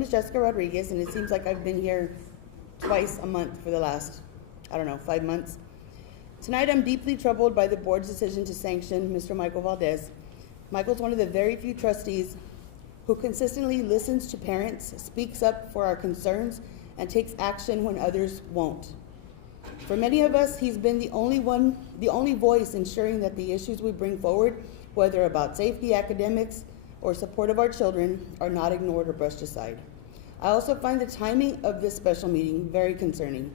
name is Jessica Rodriguez, and it seems like I've been here twice a month for the last, 5 months. Tonight, I'm deeply troubled by the board's decision to sanction Mr. Michael Valdez. Michael's one of the very few trustees who consistently listens to parents, speaks up for our concerns, and takes action when others won't. For many of us, he's been the only voice ensuring that the issues we bring forward, whether about safety, academics, or support of our children, are not ignored or brushed aside. I also find the timing of this special meeting very concerning.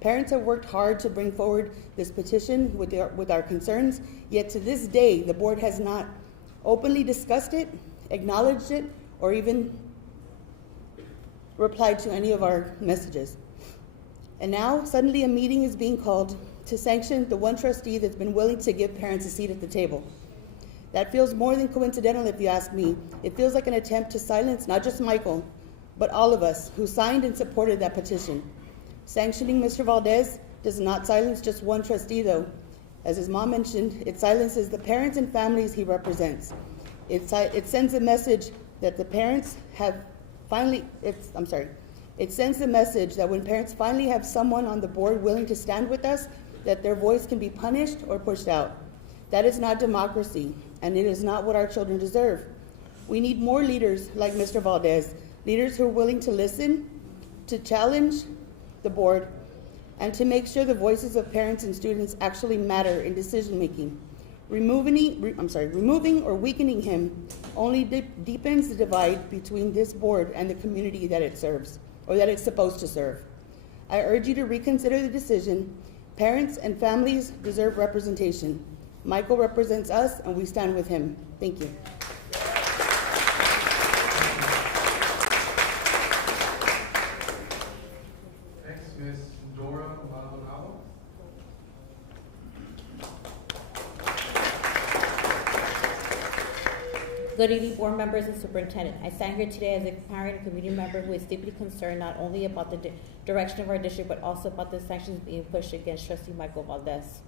Parents have worked hard to bring forward this petition with our concerns, yet to this day, the board has not openly discussed it, acknowledged it, or even replied to any of our messages. And now, suddenly a meeting is being called to sanction the one trustee that's been willing to give parents a seat at the table. That feels more than coincidental, if you ask me. It feels like an attempt to silence not just Michael, but all of us who signed and supported that petition. Sanctioning Mr. Valdez does not silence just one trustee, though. As his mom mentioned, it silences the parents and families he represents. It sends a message that the parents have finally, it sends the message that when parents finally have someone on the board willing to stand with us, that their voice can be punished or pushed out. That is not democracy, and it is not what our children deserve. We need more leaders like Mr. Valdez, leaders who are willing to listen, to challenge the board, and to make sure the voices of parents and students actually matter in decision making. Removing or weakening him only deepens the divide between this board and the community that it serves, or that it's supposed to serve. I urge you to reconsider the decision. Parents and families deserve representation. Michael represents us, and we stand with him. Thank you. Good evening, board members and superintendent. I stand here today as a parent and community member who is deeply concerned not only about the direction of our district, but also about the sanctions being pushed against Trustee Michael Valdez.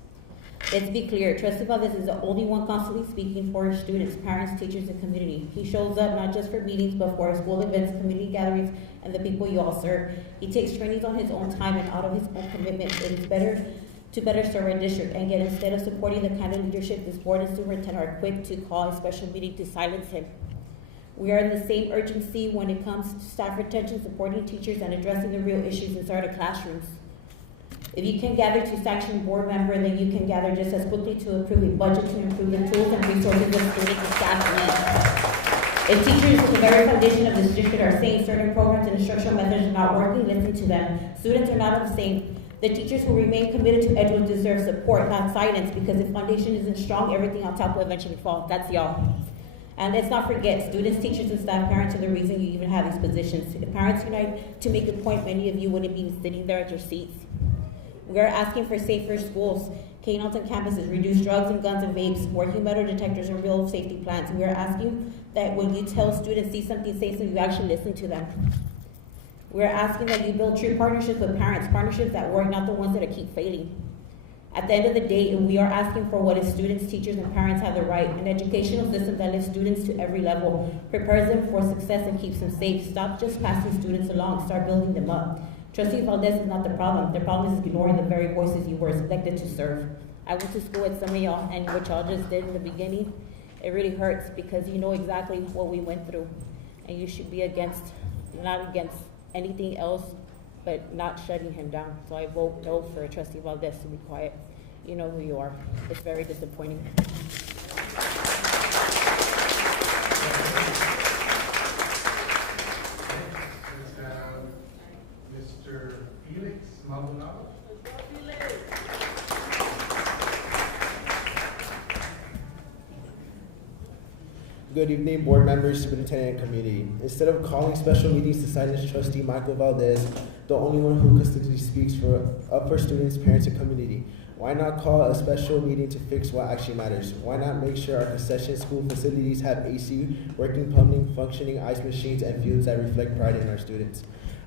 Let's be clear, Trustee Valdez is the only one constantly speaking for his students, parents, teachers, and community. He shows up not just for meetings, but for school events, community gatherings, and the people you all serve. He takes trainings on his own time and out of his own commitment. It is better to better serve our district, and yet instead of supporting the kind of leadership, this board and superintendent are quick to call a special meeting to silence him. We are in the same urgency when it comes to staff retention, supporting teachers, and addressing the real issues inside our classrooms. If you can gather to sanction board member, then you can gather just as quickly to approve a budget to improve the tools and resources that students and staff need. If teachers at the very foundation of this district are saying certain programs and instructional methods are not working, listen to them. Students are not the same. The teachers who remain committed to Edgewood deserve support, not silence, because if foundation isn't strong, everything on top will eventually fall. That's y'all. And let's not forget, students, teachers, and staff parents are the reason you even have these positions. If parents unite to make a point, many of you wouldn't be sitting there at your seats. We are asking for safer schools, canines on campuses, reduce drugs and guns and vapes, working metal detectors, and real safety plans. We are asking that when you tell students see something, say something, you actually listen to them. We're asking that you build true partnerships with parents, partnerships that work, not the ones that keep failing. At the end of the day, we are asking for what is students, teachers, and parents have the right, an educational system that lifts students to every level, prepares them for success and keeps them safe. Stop just passing students along, start building them up. Trustee Valdez is not the problem. The problem is ignoring the very voices you were elected to serve. I went to school with some of y'all, and what y'all just did in the beginning, it really hurts because you know exactly what we went through, and you should be not against anything else but not shutting him down. So I vote no for Trustee Valdez to be quiet. You know who you are. It's very disappointing. Mr. Felix Maldonado. Good evening, board members, superintendent, and community. Instead of calling special meetings to silence Trustee Michael Valdez, the only one who consistently speaks up for students, parents, and community, why not call a special meeting to fix what actually matters? Why not make sure our concession school facilities have AC, working plumbing, functioning ice machines, and fields that reflect pride in our students?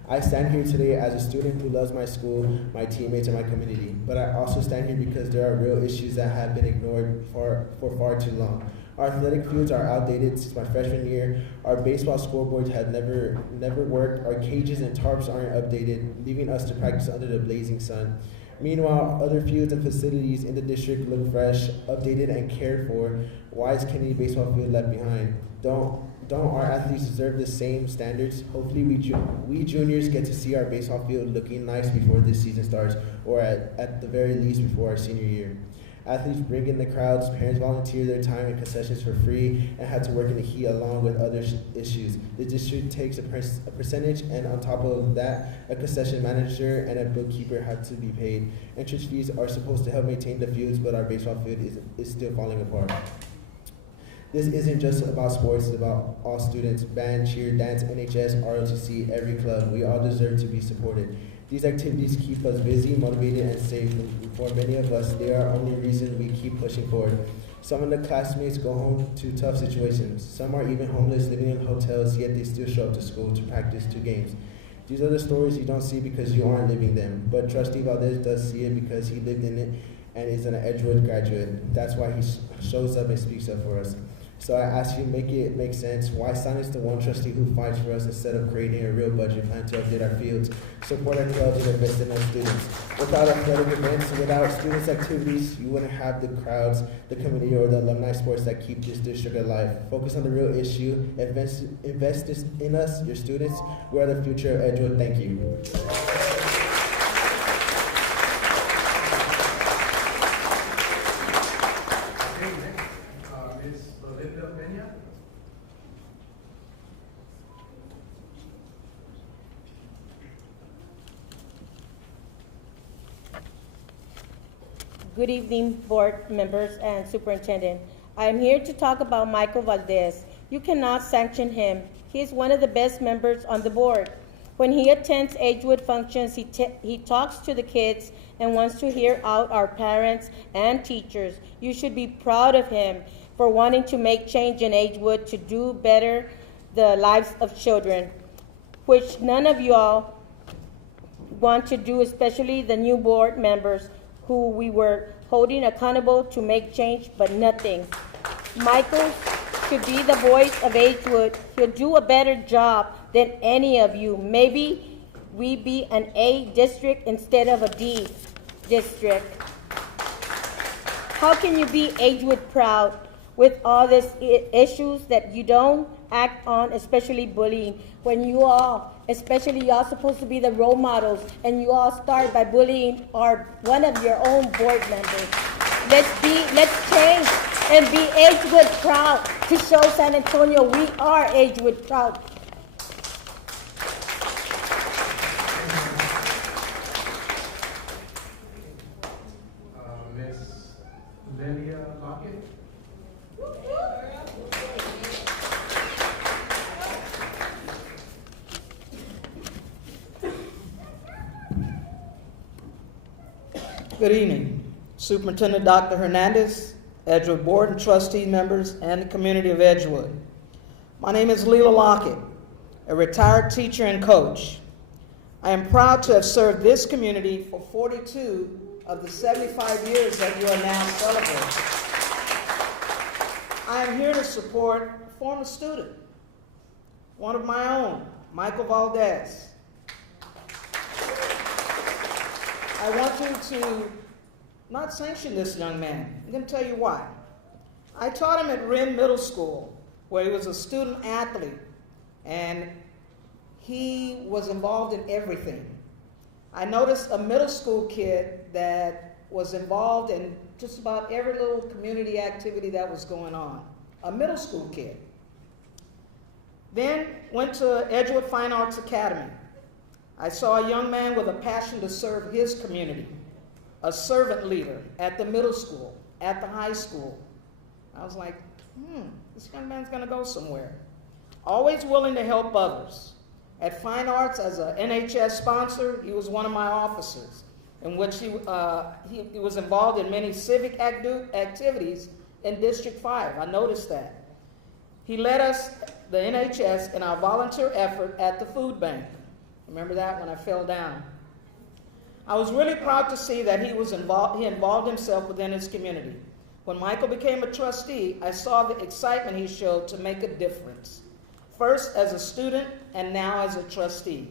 I stand here today as a student who loves my school, my teammates, and my community, but I also stand here because there are real issues that have been ignored for far too long. Our athletic fields are outdated since my freshman year. Our baseball scoreboards had never worked. Our cages and tarps aren't updated, leaving us to practice under the blazing sun. Meanwhile, other fields and facilities in the district look fresh, updated, and cared for. Why is Kennedy baseball field left behind? Don't our athletes deserve the same standards? Hopefully we juniors get to see our baseball field looking nice before this season starts, or at the very least before our senior year. Athletes bring in the crowds, parents volunteer their time and concessions for free, and have to work in the heat along with other issues. The district takes a percentage, and on top of that, a concession manager and a bookkeeper have to be paid. Entrance fees are supposed to help maintain the fields, but our baseball field is still falling apart. This isn't just about sports, it's about all students, band, cheer, dance, NHS, ROTC, every club. We all deserve to be supported. These activities keep us busy, motivated, and safe. For many of us, they are the only reason we keep pushing forward. Some of the classmates go home to tough situations. Some are even homeless, living in hotels, yet they still show up to school to practice 2 games. These are the stories you don't see because you aren't living them. But Trustee Valdez does see it because he lived in it and is an Edgewood graduate. That's why he shows up and speaks up for us. So I ask you, make it make sense. Why silence the one trustee who fights for us instead of creating a real budget plan to update our fields, support our clubs, and invest in our students? Without athletic events, without students' activities, you wouldn't have the crowds, the community, or the alumni sports that keep this district alive. Focus on the real issue. Invest this in us, your students. We are the future of Edgewood. Thank you. Good evening, board members and superintendent. I am here to talk about Michael Valdez. You cannot sanction him. He is one of the best members on the board. When he attends Edgewood functions, he talks to the kids and wants to hear out our parents and teachers. You should be proud of him for wanting to make change in Edgewood to do better the lives of children, which none of y'all want to do, especially the new board members who we were holding accountable to make change, but nothing. Michael should be the voice of Edgewood. He'll do a better job than any of you. Maybe we be an A district instead of a D district. How can you be Edgewood proud with all these issues that you don't act on, especially bullying, when you all, especially y'all supposed to be the role models, and you all start by bullying one of your own board members. Let's change and be Edgewood proud to show San Antonio we are Edgewood proud. Miss Lydia Lockett. Good evening, Superintendent Dr. Hernandez, Edgewood Board and Trustee members, and the community of Edgewood. My name is Leela Lockett, a retired teacher and coach. I am proud to have served this community for 42 of the 75 years that you are now celebrating. I am here to support a former student, one of my own, Michael Valdez. I want you to not sanction this young man. I'm going to tell you why. I taught him at Wren Middle School, where he was a student athlete, and he was involved in everything. I noticed a middle school kid that was involved in just about every little community activity that was going on. A middle school kid. Then went to Edgewood Fine Arts Academy. I saw a young man with a passion to serve his community, a servant leader at the middle school, at the high school. I was like, this young man's gonna go somewhere. Always willing to help others. At Fine Arts, as an NHS sponsor, he was one of my officers, in which he was involved in many civic activities in District 5. I noticed that. He led us, the NHS, in our volunteer effort at the food bank. Remember that when I fell down? I was really proud to see that he involved himself within his community. When Michael became a trustee, I saw the excitement he showed to make a difference, first as a student and now as a trustee.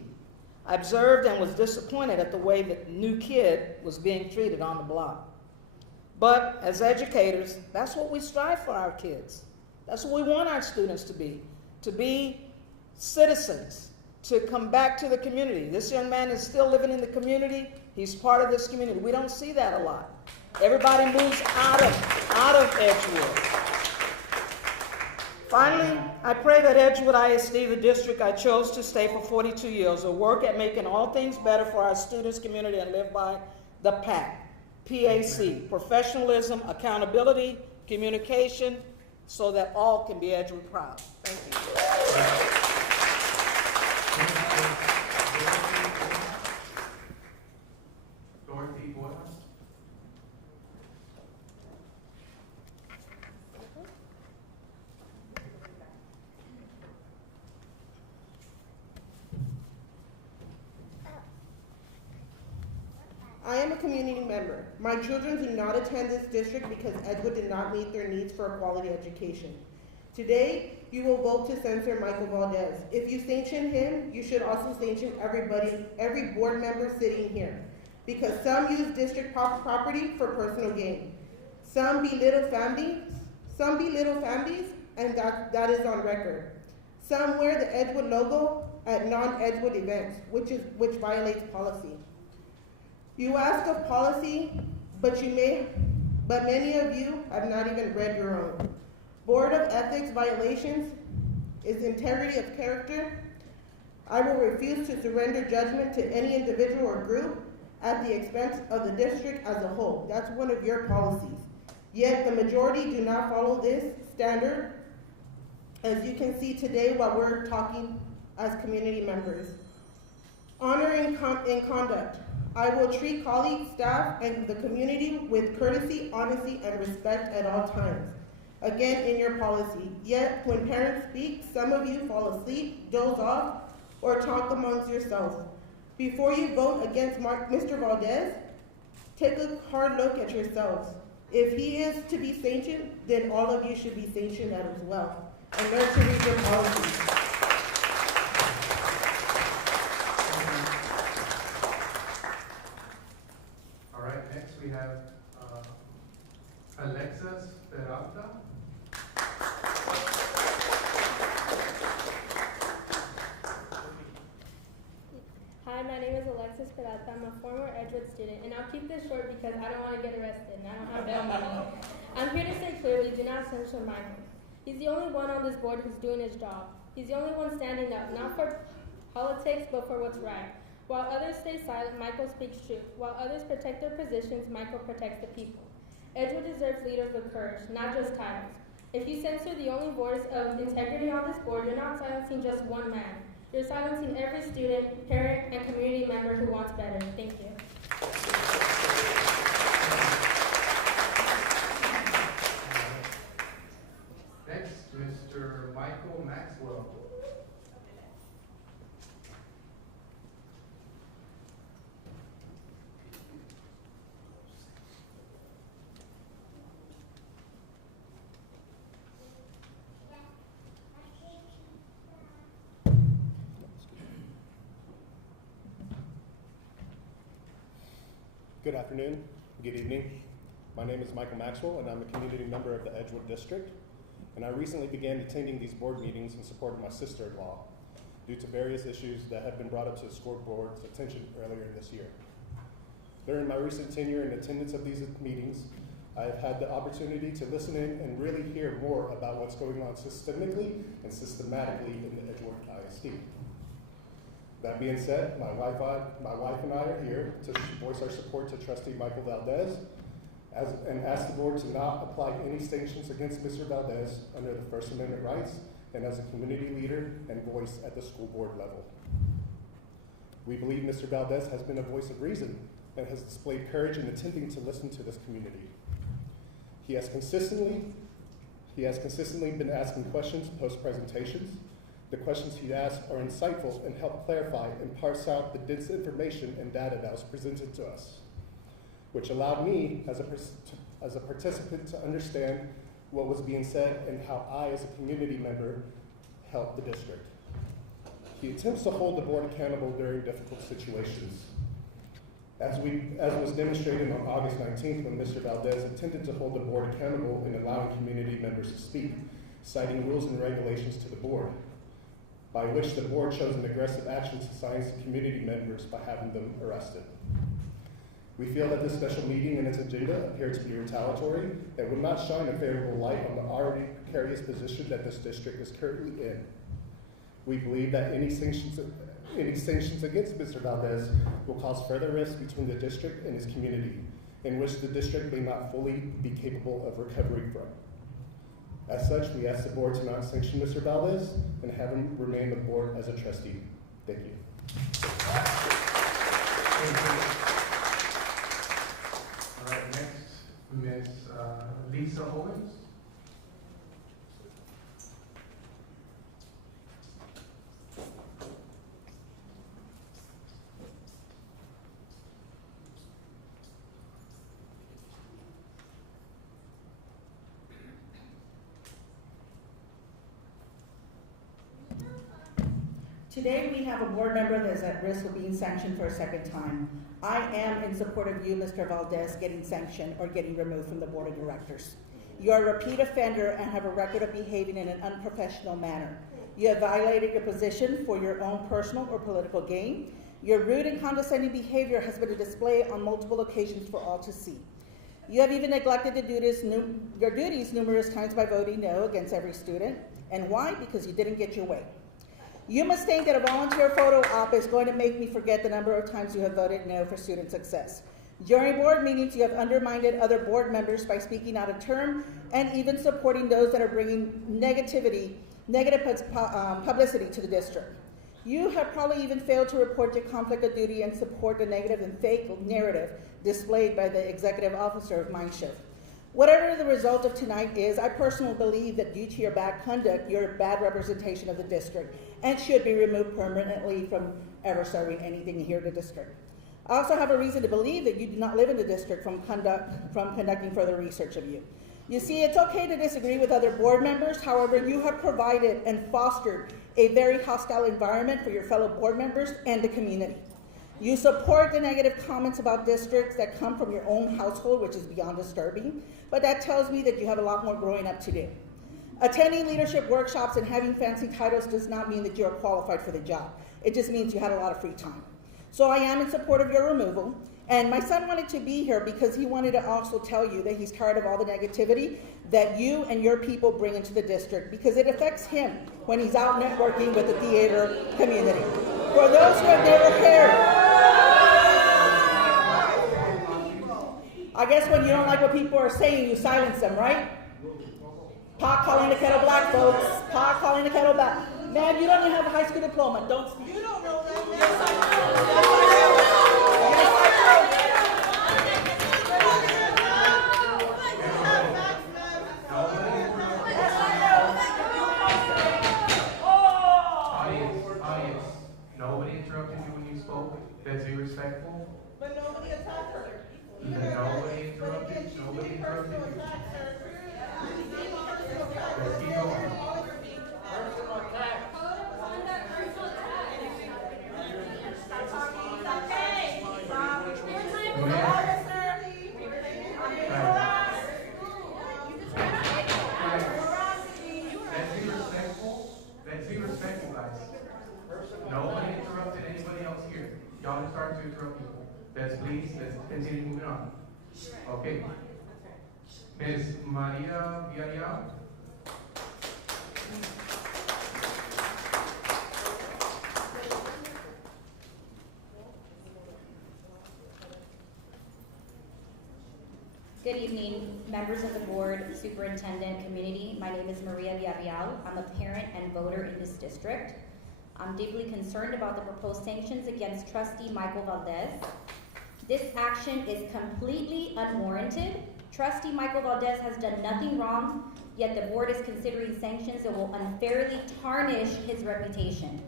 I observed and was disappointed at the way the new kid was being treated on the block. But as educators, that's what we strive for our kids. That's what we want our students to be citizens, to come back to the community. This young man is still living in the community. He's part of this community. We don't see that a lot. Everybody moves out of Edgewood. Finally, I pray that Edgewood ISD, the district I chose to stay for 42 years, will work at making all things better for our students, community, and live by the PAC, professionalism, accountability, communication, so that all can be Edgewood proud. Thank you. Dorothy Boyle. I am a community member. My children do not attend this district because Edgewood did not meet their needs for a quality education. Today, you will vote to censor Michael Valdez. If you sanction him, you should also sanction every board member sitting here, because some use district property for personal gain. Some belittle families, and that is on record. Some wear the Edgewood logo at non-Edgewood events, which violates policy. You ask of policy, but many of you have not even read your own. Board of Ethics violations is integrity of character. I will refuse to surrender judgment to any individual or group at the expense of the district as a whole. That's one of your policies. Yet the majority do not follow this standard, as you can see today while we're talking as community members. Honor in conduct. I will treat colleagues, staff, and the community with courtesy, honesty, and respect at all times. Again, in your policy. Yet, when parents speak, some of you fall asleep, doze off, or talk amongst yourselves. Before you vote against Mr. Valdez, take a hard look at yourselves. If he is to be sanctioned, then all of you should be sanctioned as well. And learn to read your policies. All right, next we have Alexis Peralta. Hi, my name is Alexis Peralta. I'm a former Edgewood student, and I'll keep this short because I don't want to get arrested and I don't have bail money. I'm here to say clearly, do not censor Michael. He's the only one on this board who's doing his job. He's the only one standing up, not for politics, but for what's right. While others stay silent, Michael speaks truth. While others protect their positions, Michael protects the people. Edgewood deserves leaders with courage, not just titles. If you censor the only voice of integrity on this board, you're not silencing just one man. You're silencing every student, parent, and community member who wants better. Thank you. Next, Mr. Michael Maxwell. Good afternoon, good evening. My name is Michael Maxwell, and I'm a community member of the Edgewood District. And I recently began attending these board meetings in support of my sister-in-law due to various issues that had been brought up to the school board's attention earlier this year. During my recent tenure in attendance of these meetings, I have had the opportunity to listen in and really hear more about what's going on systemically and systematically in the Edgewood ISD. That being said, my wife and I are here to voice our support to Trustee Michael Valdez and ask the board to not apply any sanctions against Mr. Valdez under the First Amendment rights and as a community leader and voice at the school board level. We believe Mr. Valdez has been a voice of reason and has displayed courage in attempting to listen to this community. He has consistently been asking questions post-presentations. The questions he asked are insightful and help clarify and parse out the dense information and data that was presented to us, which allowed me as a participant to understand what was being said and how I, as a community member, helped the district. He attempts to hold the board accountable during difficult situations. As was demonstrated on August 19th when Mr. Valdez attempted to hold the board accountable in allowing community members to speak, citing rules and regulations to the board, by which the board chose an aggressive action to silence the community members by having them arrested. We feel that this special meeting and its agenda appear to be retaliatory and would not shine a favorable light on the already precarious position that this district is currently in. We believe that any sanctions against Mr. Valdez will cause further risk between the district and his community, in which the district may not fully be capable of recovering from. As such, we ask the board to not sanction Mr. Valdez and have him remain the board as a trustee. Thank you. Thank you. All right, next, Ms. Lisa Owens. Today, we have a board member that's at risk of being sanctioned for a second time. I am in support of you, Mr. Valdez, getting sanctioned or getting removed from the board of directors. You are a repeat offender and have a record of behaving in an unprofessional manner. You have violated your position for your own personal or political gain. Your rude and condescending behavior has been a display on multiple occasions for all to see. You have even neglected your duties numerous times by voting no against every student. And why? Because you didn't get your way. You must think that a volunteer photo op is going to make me forget the number of times you have voted no for student success. During board meetings, you have undermined other board members by speaking out of term and even supporting those that are bringing negative publicity to the district. You have probably even failed to report your conflict of duty and support the negative and fake narrative displayed by the executive officer of Mindshift. Whatever the result of tonight is, I personally believe that due to your bad conduct, you're a bad representation of the district and should be removed permanently from ever serving anything here in the district. I also have a reason to believe that you do not live in the district from conducting further research of you. You see, it's okay to disagree with other board members. However, you have provided and fostered a very hostile environment for your fellow board members and the community. You support the negative comments about districts that come from your own household, which is beyond disturbing, but that tells me that you have a lot more growing up to do. Attending leadership workshops and having fancy titles does not mean that you are qualified for the job. It just means you had a lot of free time. So I am in support of your removal, and my son wanted to be here because he wanted to also tell you that he's tired of all the negativity that you and your people bring into the district, because it affects him when he's out networking with the theater community. For those who have never heard, I guess when you don't like what people are saying, you silence them, right? Pot calling the kettle black, folks. Pot calling the kettle black. Man, you don't even have a high school diploma. Don't speak. You don't know that. Yes, I Audience, nobody interrupted you when you spoke. That's irrespectful. But nobody attacked her. Nobody interrupted you. Nobody interrupted you. Let's keep going. Let's be respectful, guys. Nobody interrupted anybody else here. Y'all are starting to interrupt people. Let's continue moving on. Okay. Ms. Maria Villarreal. Good evening, members of the board, superintendent, community. My name is Maria Villarreal. I'm a parent and voter in this district. I'm deeply concerned about the proposed sanctions against Trustee Michael Valdez. This action is completely unwarranted. Trustee Michael Valdez has done nothing wrong, yet the board is considering sanctions that will unfairly tarnish his reputation.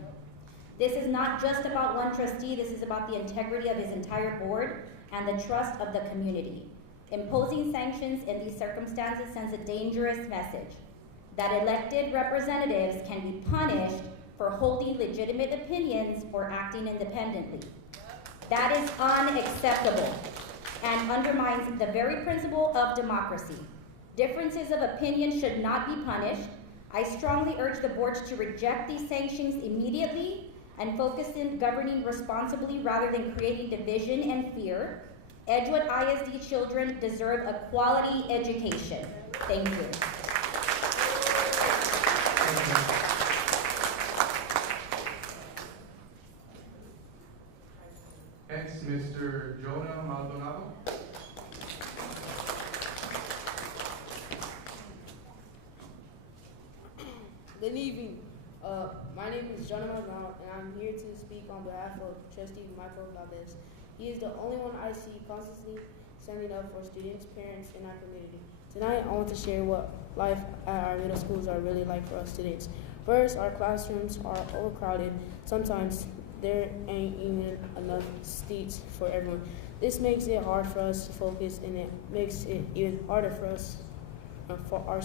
This is not just about one trustee, this is about the integrity of his entire board and the trust of the community. Imposing sanctions in these circumstances sends a dangerous message that elected representatives can be punished for holding legitimate opinions or acting independently. That is unacceptable and undermines the very principle of democracy. Differences of opinion should not be punished. I strongly urge the board to reject these sanctions immediately and focus in governing responsibly rather than creating division and fear. Edgewood ISD children deserve a quality education. Thank you. Next, Mr. Jonah Maldonado. Good evening. My name is Jonah Maldonado, and I'm here to speak on behalf of Trustee Michael Valdez. He is the only one I see constantly standing up for students, parents, in our community. Tonight, I want to share what life at our middle schools are really like for us students. First, our classrooms are overcrowded. Sometimes there ain't even enough seats for everyone. This makes it hard for us to focus, and it makes it even harder for us, for our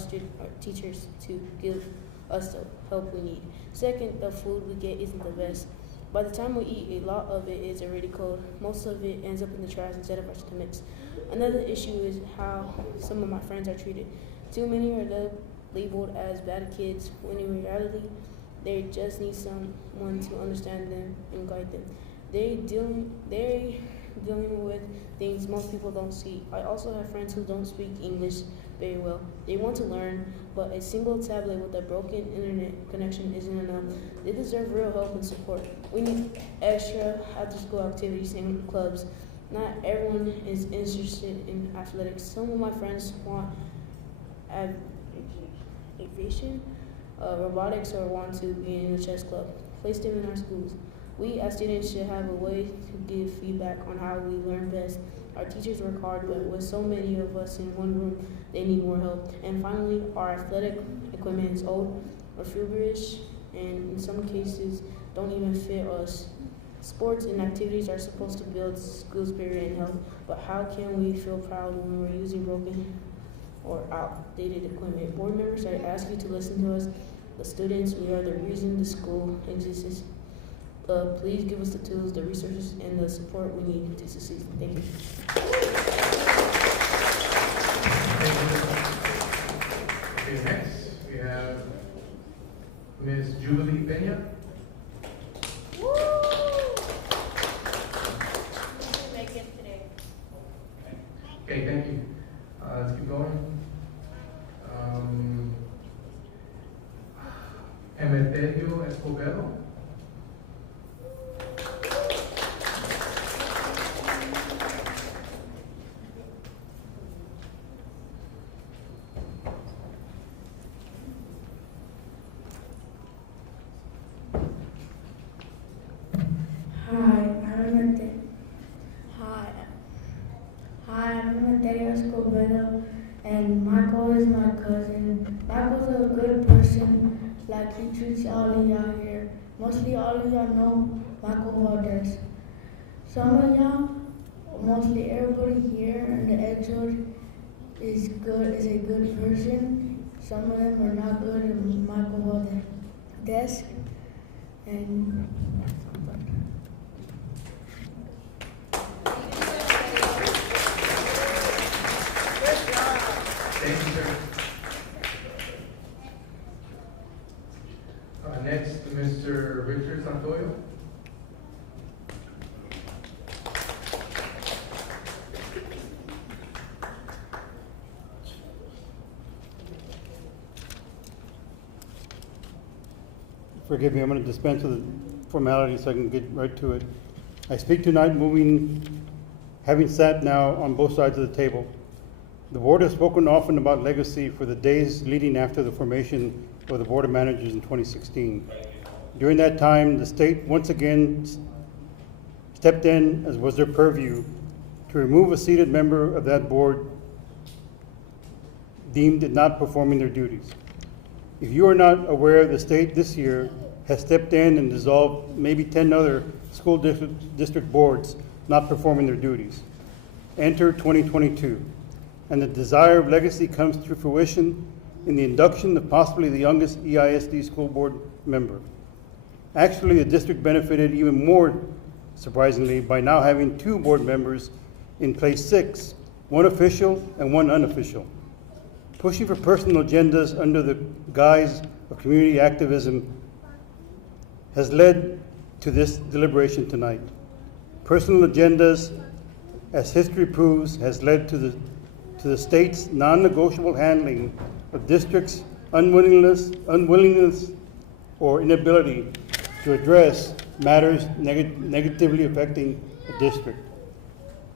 teachers to give us the help we need. Second, the food we get isn't the best. By the time we eat, a lot of it is already cold. Most of it ends up in the trash instead of our stomachs. Another issue is how some of my friends are treated. Too many are labeled as bad kids, when in reality, they just need someone to understand them and guide them. They're dealing with things most people don't see. I also have friends who don't speak English very well. They want to learn, but a single tablet with a broken internet connection isn't enough. They deserve real help and support. We need extra after-school activities and clubs. Not everyone is interested in athletics. Some of my friends want aviation, robotics, or want to be in a chess club. Place them in our schools. We as students should have a way to give feedback on how we learn best. Our teachers work hard, but with so many of us in one room, they need more help. And finally, our athletic equipment is old, refurbished, and in some cases, don't even fit us. Sports and activities are supposed to build school spirit and health, but how can we feel proud when we're using broken or outdated equipment? Board members, I ask you to listen to us. The students, we are the reason the school exists. Please give us the tools, the resources, and the support we need to succeed. Thank you. Okay, next we have Ms. Jubilee Peña. Make it today. Okay, thank you. Let's keep going. Emeterio Escobedo. I'm Edgewood Escobedo, and Michael is my cousin. Michael's a good person, like he treats all of y'all here. Mostly all of y'all know Michael Valdez. Some of y'all, mostly everybody here in the Edgewood is a good person. Some of them are not good, and Michael Valdez. And Thank you, sir. Next, Mr. Richard Santoyo. Forgive me, I'm going to dispense with the formality so I can get right to it. I speak tonight having sat now on both sides of the table. The board has spoken often about legacy for the days leading after the formation of the Board of Managers in 2016. During that time, the state once again stepped in, as was their purview, to remove a seated member of that board deemed not performing their duties. If you are not aware, the state this year has stepped in and dissolved maybe 10 other school district boards not performing their duties. Enter 2022. and the desire of legacy comes to fruition in the induction of possibly the youngest EISD school board member. Actually, the district benefited even more, surprisingly, by now having 2 board members in place 6, one official and one unofficial. Pushing for personal agendas under the guise of community activism has led to this deliberation tonight. Personal agendas, as history proves, has led to the state's non-negotiable handling of districts' unwillingness or inability to address matters negatively affecting a district.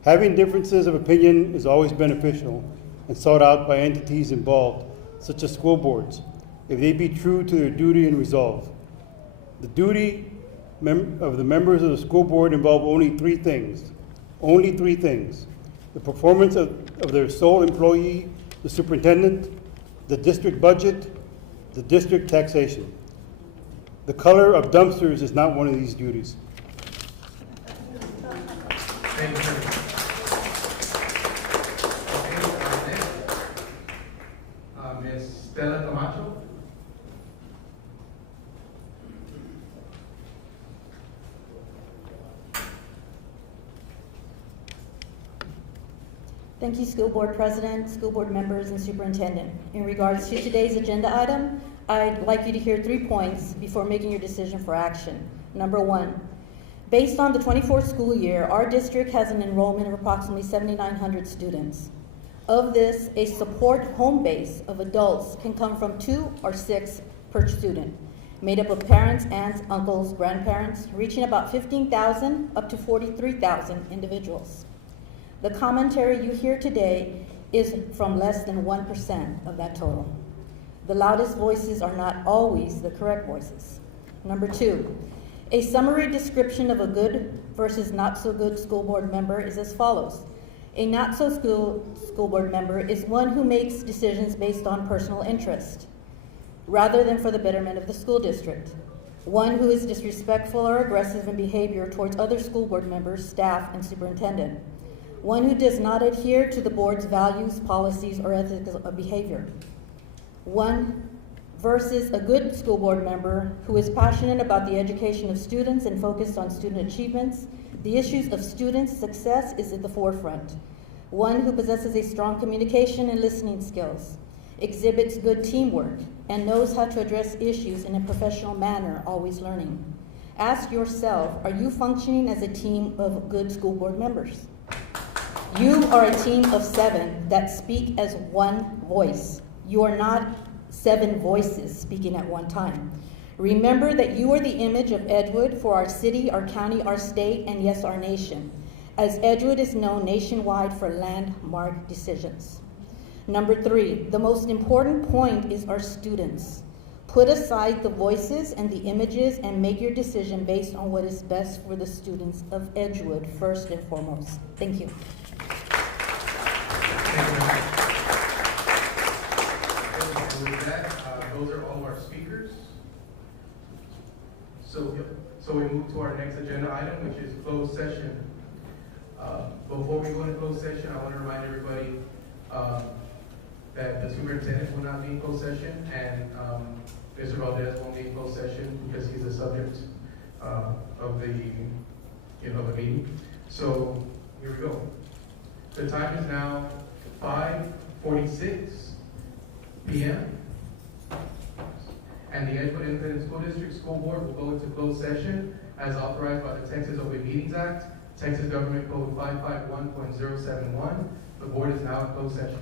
Having differences of opinion is always beneficial and sought out by entities involved, such as school boards, if they be true to their duty and resolve. The duty of the members of the school board involve only 3 things. Only 3 things. The performance of their sole employee, the superintendent, the district budget, the district taxation. The color of dumpsters is not one of these duties. Thank you. Okay, next, Ms. Stella Camacho. Thank you, School Board President, School Board members, and Superintendent. In regards to today's agenda item, I'd like you to hear 3 points before making your decision for action. Number 1, based on the 24th school year, our district has an enrollment of approximately 7,900 students. Of this, a support home base of adults can come from 2 or 6 per student, made up of parents, aunts, uncles, grandparents, reaching about 15,000 up to 43,000 individuals. The commentary you hear today is from less than 1% of that total. The loudest voices are not always the correct voices. Number 2, a summary description of a good versus not so good school board member is as follows. A not so school board member is one who makes decisions based on personal interest, rather than for the betterment of the school district. One who is disrespectful or aggressive in behavior towards other school board members, staff, and superintendent. One who does not adhere to the board's values, policies, or ethics of behavior. One versus a good school board member who is passionate about the education of students and focused on student achievements. The issues of students' success is at the forefront. One who possesses a strong communication and listening skills, exhibits good teamwork, and knows how to address issues in a professional manner, always learning. Ask yourself, are you functioning as a team of good school board members? You are a team of 7 that speak as one voice. You are not 7 voices speaking at one time. Remember that you are the image of Edgewood for our city, our county, our state, and yes, our nation, as Edgewood is known nationwide for landmark decisions. Number 3, the most important point is our students. Put aside the voices and the images and make your decision based on what is best for the students of Edgewood, first and foremost. Thank you. And with that, those are all of our speakers. So we move to our next agenda item, which is closed session. Before we go into closed session, I want to remind everybody that the superintendent will not be in closed session, and Mr. Valdez won't be in closed session because he's the subject of the meeting. So here we go. The time is now 5:46 p.m. And the Edgewood Independent School District School Board will go into closed session as authorized by the Texas Open Meetings Act, Texas Government Code 551.071. The board is now in closed session.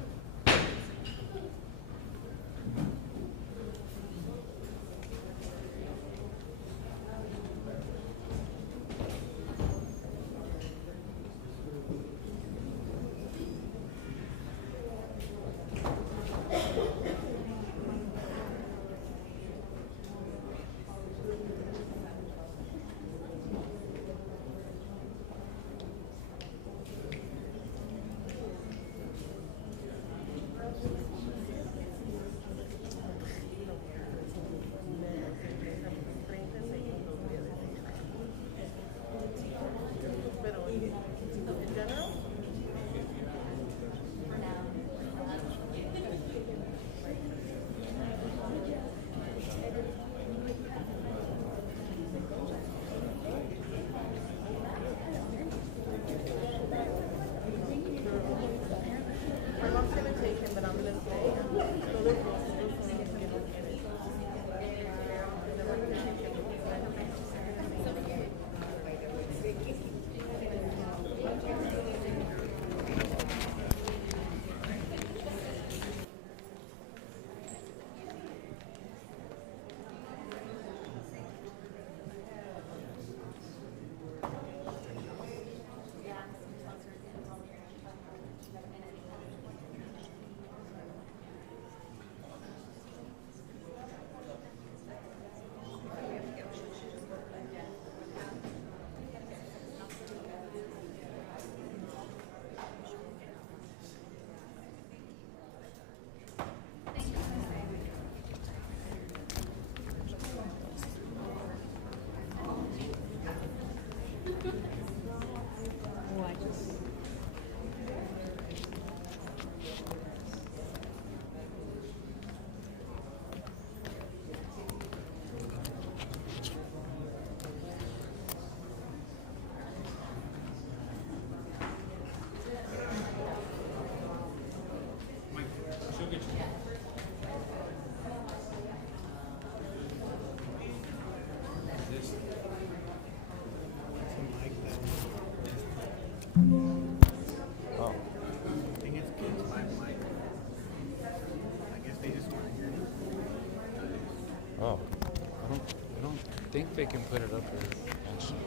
Oh. I think it's kids by mic. I guess they just want to hear it. Oh. I don't think they can put it up here, actually.